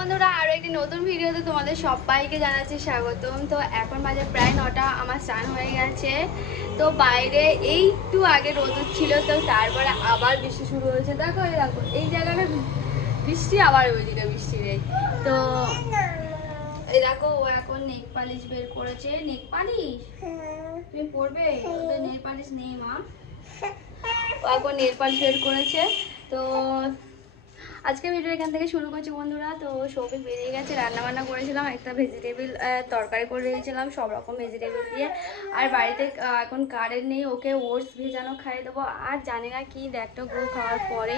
বন্ধুরা আরও একটি নতুন ভিডিওতে তোমাদের সবাইকে জানাচ্ছি স্বাগতম। তো এখন বাজে প্রায় নটা, আমার স্নান হয়ে গেছে। তো বাইরে এই একটু আগে রোদ ছিল, তো তারপরে আবার বৃষ্টি শুরু হয়েছে। দেখো দেখো, এই জায়গাটা বৃষ্টি আবার ওইদিকে বৃষ্টি নেই। তো এই দেখো, ও এখন নেক পালিশ বের করেছে। Nail polish? তুমি পড়বে ওদের নেল পালিশ নেই, মা। ও এখন নেল পালিশ বের করেছে। তো আজকে ভিডিও এখান থেকে শুরু করছি বন্ধুরা। তো সৌভিক বেরিয়ে গেছে রান্না বান্না করেছিলাম একটা ভেজিটেবল তরকারি করে দিয়েছিলাম সব রকম ভেজিটেবল দিয়ে। আর বাড়িতে এখন কারেন্ট নেই ওকে ওটস ভেজানো খাইয়ে দেবো। আর জানি না কি ল্যাক্টো গ্রো খাওয়ার পরে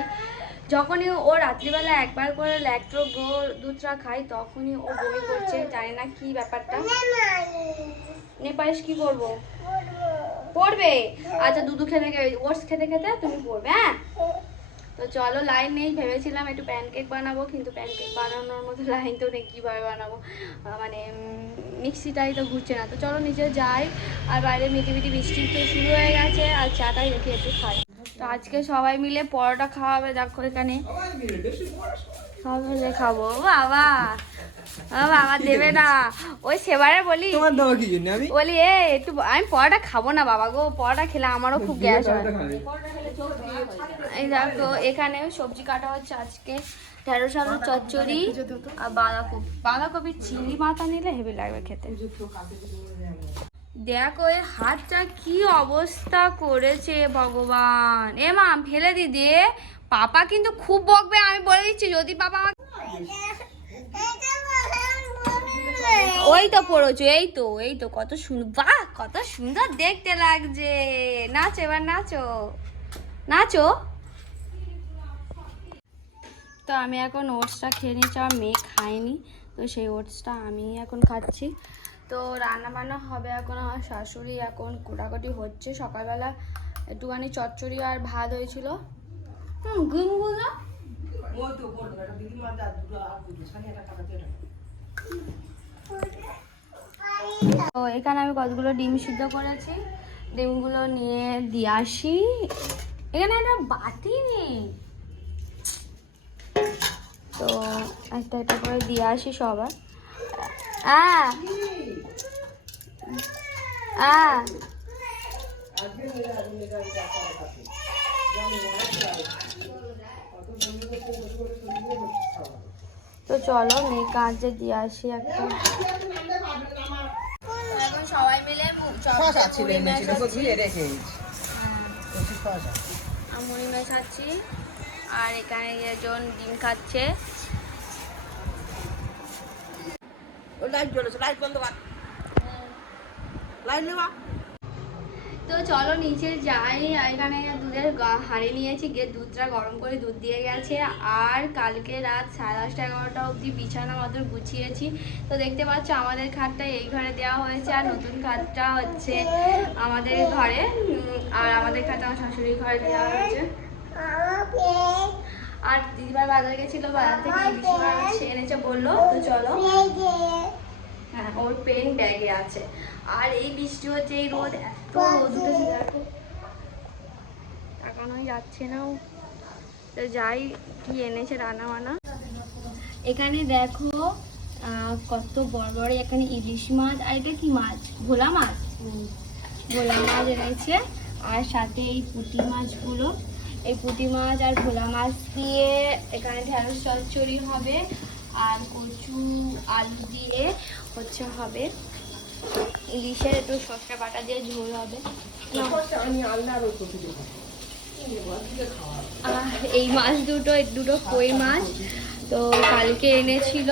যখনই ও রাত্রিবেলা একবার করে ল্যাক্টো গ্রো দুধটা খায় তখনই ও বমি করছে। জানি না কি ব্যাপারটা। নেপালিশ কি করব পড়বে। আচ্ছা দুধু খেতে খেতে ওটস খেতে খেতে তুমি পড়বে হ্যাঁ? তো চলো লাইন নেই ভেবেছিলাম একটু প্যানকেক বানাবো কিন্তু প্যানকেক বানানোর মতো লাইন তো নেই কীভাবে বানাবো? মানে মিক্সিটাই তো ঘুরছে না। তো চলো নিজে যাই। আর বাইরে মিটি মিটি বৃষ্টি তো শুরু হয়ে গেছে আর চাটাই রেখে একটু খাই। তো আজকে সবাই মিলে পরোটা খাওয়াবে দেখো এখানে। সবাই মিলে খাব। বাবা! বাবা দেবে না। ওই সেবারে বলি তোমার দেওয়া কি জন্য আমি? বলি এ একটু আমি পরোটা খাব না বাবা গো পরোটা খেলে আমারও খুব গ্যাস হয়। এই দেখো এখানে সবজি কাটা হচ্ছে আজকে। ঢেঁড়স আলু চচ্চড়ি আর বাঁধাকপি। বাঁধাকপির চিংড়ি মাথা নিলে হেভি লাগবে খেতে। দেখো এর হাতটা কি অবস্থা করেছে ভগবান। এ মাম ফেলে দিদি পাপা কিন্তু খুব বকবে আমি বলে দিচ্ছি যদি পাপা আমাকে ওই তো পড়েছো, এই তো এই তো, কত সুন্দর বাহ, কত সুন্দর দেখতে লাগছে। নাচো, এবার নাচো। নাচো। তো আমি এখন ওটসটা খেয়ে নিচ্ছি আমার মেয়ে খায়নি, তো সেই ওটসটা আমি এখন খাচ্ছি। তো রান্না বান্না হবে এখন আমার শাশুড়ি, এখন কোটাকুটি হচ্ছে। সকালবেলা একটুখানি চচ্চড়ি আর ভাত হয়েছিল। হুম গুমগুলো তো এখানে আমি কতগুলো ডিম সিদ্ধ করেছি। ডিমগুলো নিয়ে দিয়ে আসি। এখানে একটা বাটি নেই। তো একটা একটা করে দিয়ে আসি সবার। হ্যাঁ। হ্যাঁ। তো চলো মেয়ে কাজে দিয়ে আসি একটা। এখন সবাই মিলে রেখে হ্যাঁ। মুড়ি মেশাচ্ছি আর এখানে একজন ডিম খাচ্ছে। ও লাইট জ্বলেছে লাইট বন্ধ কর। লাইট নেওয়া তো চলো নিচে যাই। এখানে দুধের হাঁড়ি নিয়েছি, গিয়ে দুধটা গরম করে দুধ দিয়ে গেছে। আর কালকে রাত সাড়ে দশটা এগারোটা অবধি বিছানা মতো গুছিয়েছি। তো দেখতে পাচ্ছ, আমাদের খাটটা এই ঘরে দেওয়া হয়েছে, আর নতুন খাটটা হচ্ছে আমাদের ঘরে। আর আমাদের খাটটা আমার শাশুড়ির ঘরে দেওয়া হয়েছে। আর দিদিভাই বাজার গেছিল, বাজার থেকে এনেছে, বলল, তো চলো। হ্যাঁ ওর পেন ব্যাগে আছে। আর এই বৃষ্টি হচ্ছে এই রোদ এত রোদ উঠেছে দেখো। তাকানোই যাচ্ছে না তো যাই কি এনেছে রান্না বান্না এখানে দেখো কত বড় বড় এখানে ইলিশ মাছ আর এটা কি মাছ? ভোলা মাছ? ভোলা মাছ এনেছে আর সাথে এই পুঁটি মাছগুলো। এই পুঁটি মাছ আর ভোলা মাছ দিয়ে এখানে ঢেঁড়স চচ্চড়ি হবে আর কচু আলু দিয়ে হচ্ছে হবে। ইলিশের একটু সর্ষে বাটা দিয়ে ঝোল হবে। এই মাছ দুটো দুটো কই মাছ। তো কালকে এনেছিল।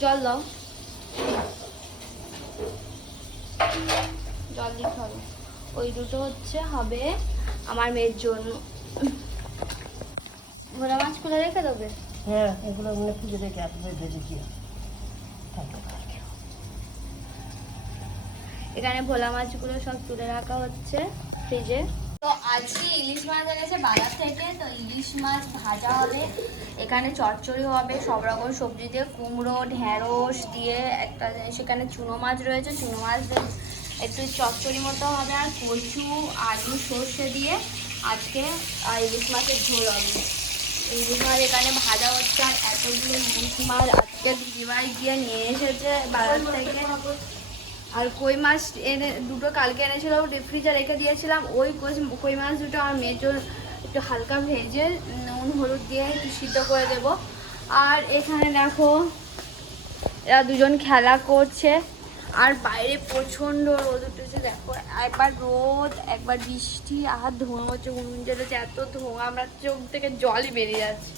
জল দাও। জল দিতে হবে। ওই দুটো হচ্ছে হবে আমার মেয়ের জন্য। ভোলা মাছ খুলে রেখে দেবে? হ্যাঁ এগুলো মনে খুঁজে ভেজে এখানে ভোলা মাছগুলো সব তুলে রাখা হচ্ছে ফ্রিজে। তো আজকে ইলিশ মাছ এনেছে বাজার থেকে তো ইলিশ মাছ ভাজা হবে। এখানে চচ্চড়ি হবে সব রকম সবজি দিয়ে কুমড়ো ঢেঁড়স দিয়ে একটা সেখানে চুনো মাছ রয়েছে চুনো মাছ একটু চচ্চড়ি মতো হবে আর কচু আলু সর্ষে দিয়ে আজকে ইলিশ মাছের ঝোল হবে। মাছ এখানে ভাজা হচ্ছে আর এতগুলো ইলিশ কাকিমার আজকে দিদিভাই গিয়ে নিয়ে এসেছে বাজার থেকে। আর কই মাছ এনে, দুটো কালকে এনেছিল ফ্রিজে রেখে দিয়েছিলাম। ওই কই- মাছ দুটো আমার জন্য একটু হালকা ভেজে নুন, হলুদ দিয়ে একটু সিদ্ধ করে দেব। আর এখানে দেখো, এরা দুজন খেলা করছে। আর বাইরে প্রচণ্ড রোদ উঠেছে, দেখো, একবার রোদ, একবার বৃষ্টি, আর ধোঁয়া, হচ্ছে উনুন জ্বলেছে এত ধোঁয়া, আমরা চোখ থেকে জলই বেরিয়ে যাচ্ছে।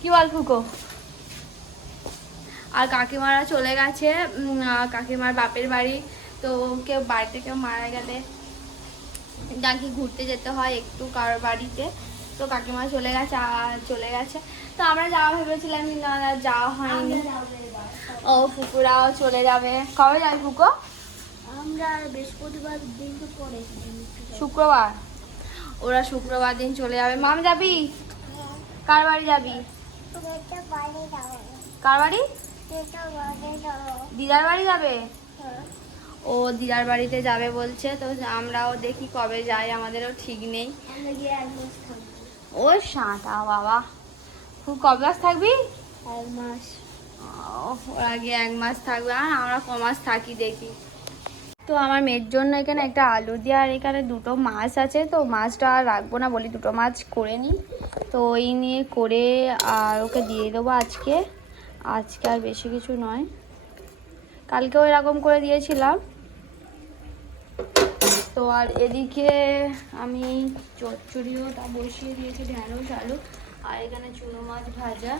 কি বল ফুকো আর কাকিমারা চলে গেছে কাকিমার বাপের বাড়ি, তো কেউ বাড়িতে কেউ মারা গেলে নাকি ঘুরতে যেতে হয় একটু কারোর বাড়িতে। তো কাকিমা চলে গেছে আর চলে গেছে। তো আমরা যাওয়া ভেবেছিলাম কিন্তু আমাদের যাওয়া হয়নি। ও ফুকুরাও চলে যাবে। কবে যাবে ফুকো আমরা বৃহস্পতিবার দিন তো পরে শুক্রবার। ওরা শুক্রবার দিন চলে যাবে। মাম যাবি? কার বাড়ি যাবি? কার বাড়ি? দিদার বাড়ি যাবে? ও দিদার বাড়িতে যাবে বলছে। তো আমরাও দেখি কবে যাই আমাদেরও ঠিক নেই। ও সাঁটা বাবা। খুব কবে মাস থাকবি? এক মাস। ওরা এক মাস থাকবে। আর আমরা ক মাস থাকি দেখি। তো আমার মেয়ের জন্য এখানে একটা আলু দিয়ে আর এখানে দুটো মাছ আছে তো মাছটা আর রাখব না বলি দুটো মাছ করে নিই। তো ওই নিয়ে করে আর ওকে দিয়ে দেবো আজকে। আজকে আর বেশি কিছু নয়। কালকেও এরকম করে দিয়েছিলাম। তো আর এদিকে আমি চচ্চড়িওটা বসিয়ে দিয়েছি ঢ্যাঁড়স আলু। আর এখানে চুনো মাছ ভাজা।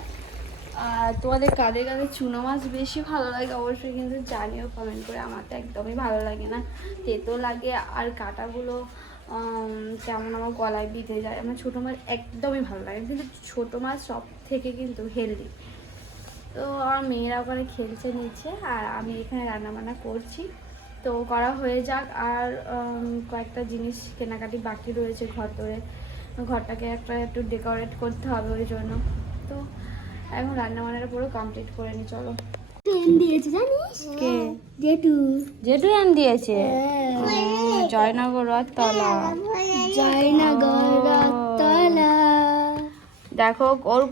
আর তোমাদের কাদের কাদের চুনো মাছ বেশি ভালো লাগে অবশ্যই কিন্তু জানিও কমেন্ট করে। আমার তো একদমই ভালো লাগে না। তেতো লাগে আর কাঁটাগুলো কেমন আমার গলায় বিঁধে যায়। আমার ছোটো মাছ একদমই ভালো লাগে কিন্তু ছোটো মাছ সব থেকে কিন্তু হেলদি তো আমার মেয়েরা ওখানে খেলছে নিচে আর আমি এখানে রান্নাবান্না করছি। তো করা হয়ে যাক। আর কয়েকটা জিনিস কেনাকাটি বাকি রয়েছে ঘর ধরে ঘরটাকে একটা একটু ডেকোরেট করতে হবে ওই জন্য। তো এখন রান্না রান্নাবান্নাটা পুরো কমপ্লিট করে নি চলো। ট্রেন দিয়েছে জানিস? কে? জেঠু। এম দিয়েছে? ও, জয়নগর রথতলা। জয়নগর তলা দেখো ওর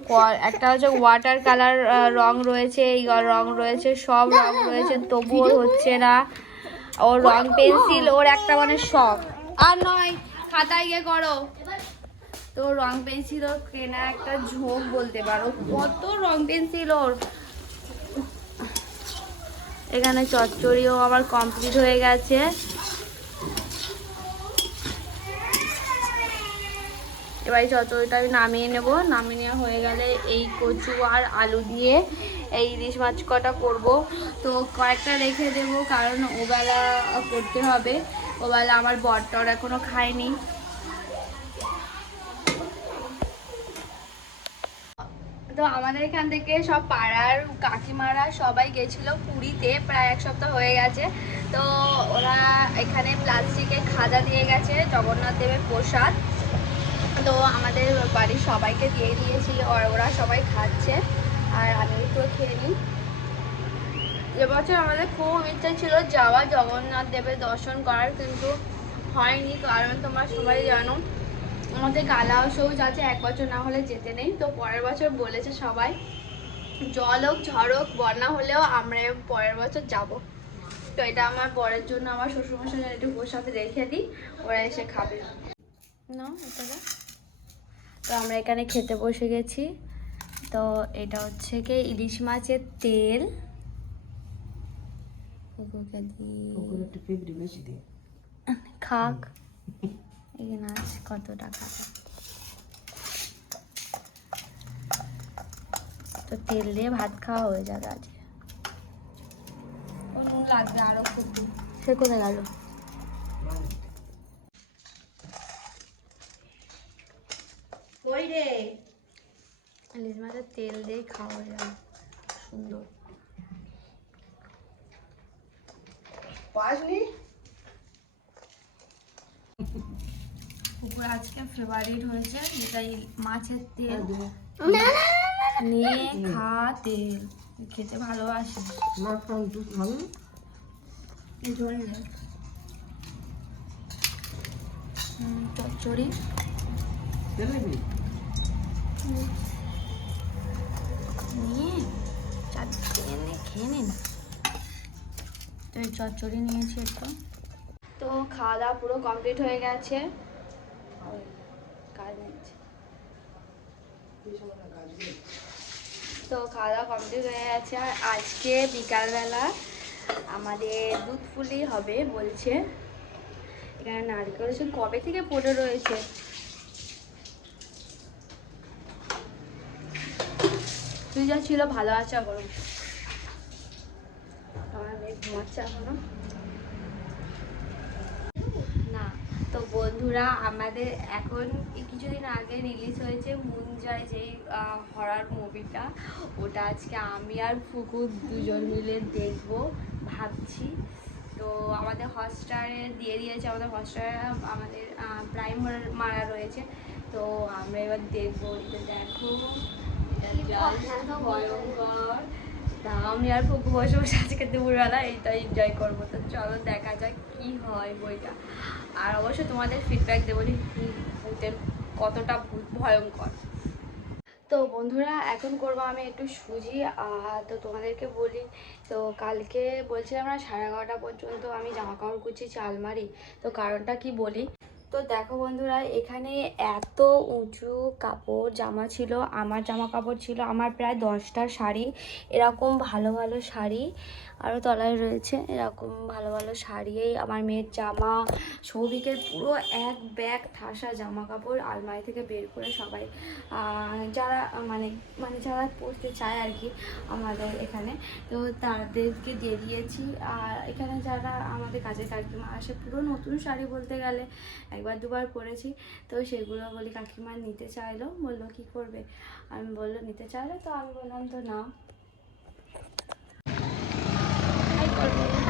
একটা হচ্ছে ওয়াটার কালার রং রয়েছে এই রং রয়েছে সব রং রয়েছে তবুও হচ্ছে না। ওর রং পেন্সিল ওর একটা মানে শখ। আর নয় খাতায় গিয়ে করো। তো রং পেন্সিল ওর কেনা একটা ঝোঁক বলতে পারো। কত রং পেন্সিল ওর। এখানে চচ্চড়িও আমার কমপ্লিট হয়ে গেছে। এবার চচ্চড়িটা আমি নামিয়ে নেব। নামিয়ে নেওয়া হয়ে গেলে এই কচু আর আলু দিয়ে এই ইলিশ মাছ কটা করব। তো কয়েকটা রেখে দেব, কারণ ওবেলা করতে হবে। ওবেলা আমার বরটর এখনও খায়নি। তো আমাদের এখান থেকে সব পাড়ার কাকিমারা সবাই গেছিল পুরীতে, প্রায় এক সপ্তাহ হয়ে গেছে। তো ওরা এখানে প্লাস্টিকে খাজা দিয়ে গেছে, জগন্নাথ দেবের প্রসাদ। তো আমাদের বাড়ির সবাইকে দিয়ে দিয়েছি, আর ওরা সবাই খাচ্ছে। আর আমি একটু খেয়ে নিই। এবছর আমাদের খুব ইচ্ছা ছিল যাওয়া, জগন্নাথ দেবের দর্শন করার, কিন্তু হয়নি, কারণ তোমরা সবাই জানো আমাদের গালা সৌজ আছে এক বছর না হলে যেতে নেই। তো পরের বছর বলেছে সবাই জল হোক ঝড় হোক বন্যা হলেও আমরা পরের বছর যাব। তো এটা আমার পরের জন্য আমার শ্বশুরমশাই একটু প্রসাদ রেখে দিই ওরা এসে খাবে। না এটা তো আমরা এখানে খেতে বসে গেছি। তো এটা হচ্ছে কি ইলিশ মাছের তেল। খাক। এখানে আছে কত টাকা? তো তেল দিয়ে ভাত খাওয়া হয়ে যাবে আজকে। লাগবে আরও সে কোথায় গেল? ওই রে? ইলিশ মাছের তেল দিয়ে খাওয়া যাবে। সুন্দর। পাসনি আজকে ফেভারিট হয়েছে যেটা মাছের তেল। নিয়ে খা তেল খেতে ভালোবাসি। চচ্চড়ি। নিয়ে চারটে এনে খেয়ে নিন তো এই চচ্চড়ি নিয়েছি তো তো খাওয়া দাওয়া পুরো কমপ্লিট হয়ে গেছে। কাজ নিচ্ছে। তো খাওয়া দাওয়া কমপ্লিট হয়ে গেছে। আর আজকে বিকালবেলা আমাদের দুধ পুলি হবে বলছে। এখানে নারকেল সে কবে থেকে পড়ে রয়েছে? তুই যা ছিল ভালো আছে করুন আমার মেয়ে ঘুমাচ্ছে এখনও না তো বন্ধুরা আমাদের এখন কিছুদিন আগে রিলিজ হয়েছে মুঞ্জয় যেই হরার মুভিটা ওটা আজকে আমি আর ফুকুর দুজন মিলে দেখব ভাবছি। তো আমাদের হটস্টারে দিয়ে দিয়েছে আমাদের হটস্টারে আমাদের প্রাইম মারা রয়েছে। তো আমরা এবার দেখব এটা দেখো। ভয়ঙ্কর। তা আমি আর ফুকু বসে বসে আজকে দুপুরবেলা এইটা এনজয় করব। তো চলো দেখা যাক কি হয় বইটা। আর অবশ্যই তোমাদের ফিডব্যাক দেবো যে ভূতের কতটা ভূত ভয়ঙ্কর। তো বন্ধুরা, এখন করব আমি একটু সুজি। তো তোমাদেরকে বলি, তো কালকে বলছিলাম না সাড়ে এগারোটা পর্যন্ত আমি জামা কাপড় কুচিয়েছি আলমারি তো কারণটা কি বলি? তো দেখো বন্ধুরা, এখানে এত উঁচু কাপড় জামা ছিল। আমার জামা কাপড় ছিল আমার প্রায় দশটা শাড়ি, এরকম ভালো ভালো শাড়ি। আরও তলায় রয়েছে। এরকম ভালো ভালো শাড়ি আমার মেয়ের জামা, সৌভিকের পুরো এক ব্যাগ ঠাসা জামা কাপড় আলমারি থেকে বের করে সবাই যারা মানে মানে যারা পরতে চায় আর কি আমাদের এখানে। তো তাদেরকে দিয়ে দিয়েছি। আর এখানে যারা আমাদের কাজের কাকিমা আসে পুরো নতুন শাড়ি বলতে গেলে একবার দুবার পরেছি। তো সেগুলো বলি, কাকিমা নিতে চাইলো? বলল, কি করবে? আমি বলল, নিতে চাইলে? তো আমি বললাম, তো নাও Hi করব।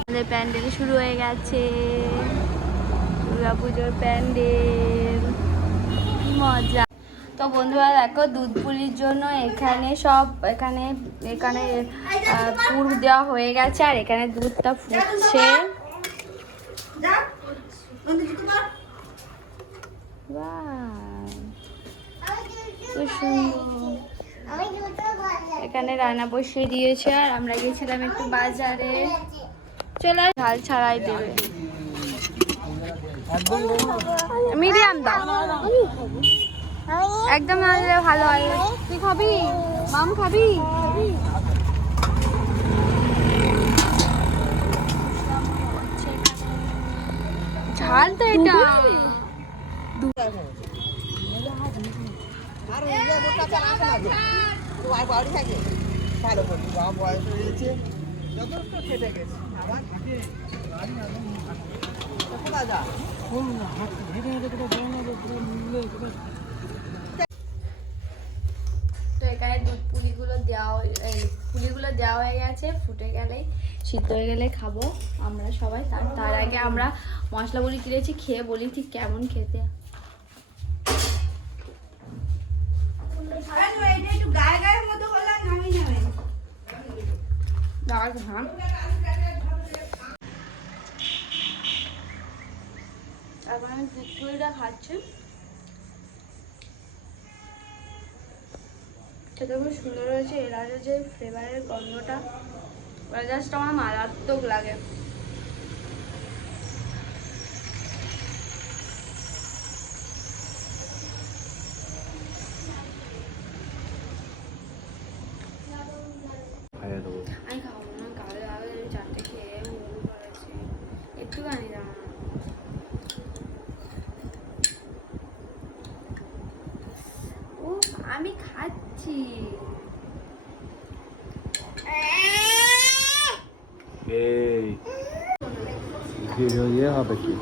আমাদের প্যান্ডেল শুরু হয়ে গেছে। দুর্গা পুজোর প্যান্ডেল। কি মজা। তো বন্ধুরা দেখো দুধ পুলির জন্য এখানে সব এখানে এখানে পুর দেওয়া হয়ে গেছে আর এখানে দুধটা ফুটছে। যা নন্দি জুতো পর Wow, খুব সুন্দর। এখানে রান্না বসিয়ে দিয়েছে আর আমরা গেছিলাম একটু বাজারে। চলে ঝাল ছাড়াই দেবে। মিডিয়াম দাও। একদম না ভালো হয়। তুই খাবি? মাম খাবি? ঝাল তো এটা আর ইয়া গোটা চালা আছে না তো আর বাড়ি থাকে তো এখানে দুধ পুলিগুলো দেওয়া পুলিগুলো দেওয়া হয়ে গেছে, ফুটে গেলেই সিদ্ধ হয়ে গেলে খাব আমরা সবাই। তার তার আগে আমরা মশলা বড়ি কিনেছি, খেয়ে বলি ঠিক কেমন খেতে। তারপর আমি খুব সুন্দর হয়েছে এলাচের যে ফ্লেভারের গন্ধটা জাস্ট আমার মারাত্মক লাগে আমি খাব না কালো আগে চারটে খেয়ে মুড়ি করেছি একটুখানি দাঁড়া ও আমি খাচ্ছি। এই। ভিডিও ইয়ে হবে কি?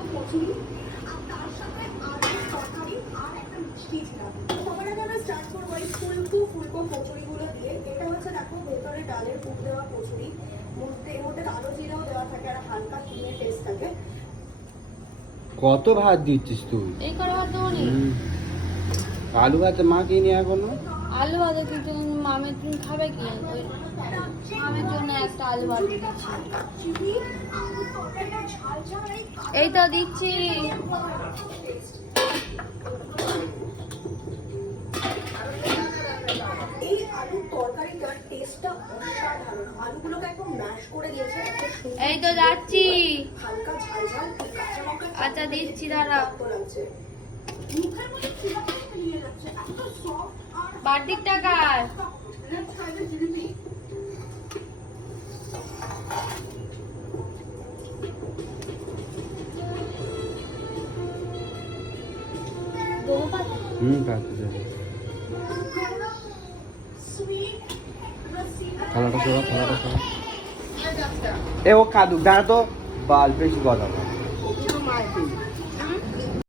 ফুলকো ফুলকো কচুরিগুলো দিয়ে এটা হচ্ছে দেখো ভেতরে ডালের পুর দেওয়া কচুরি মধ্যে এর মধ্যে কালো জিরাও দেওয়া থাকে আর হালকা টেস্ট থাকে কত ভাত দিচ্ছিস তুই? এই করে ভাত দেবো নি? হুম। আলু ভাতে মা কিনে এখনও? আলু ভাতে কিন্তু মামের তুমি খাবে কি? মামের জন্য একটা আলু ভাতে এই তো দিচ্ছি। এই তো যাচ্ছি। আচ্ছা দিচ্ছি দাঁড়া এ ও খাদু দাঁড়া তো বাল বেশি গদা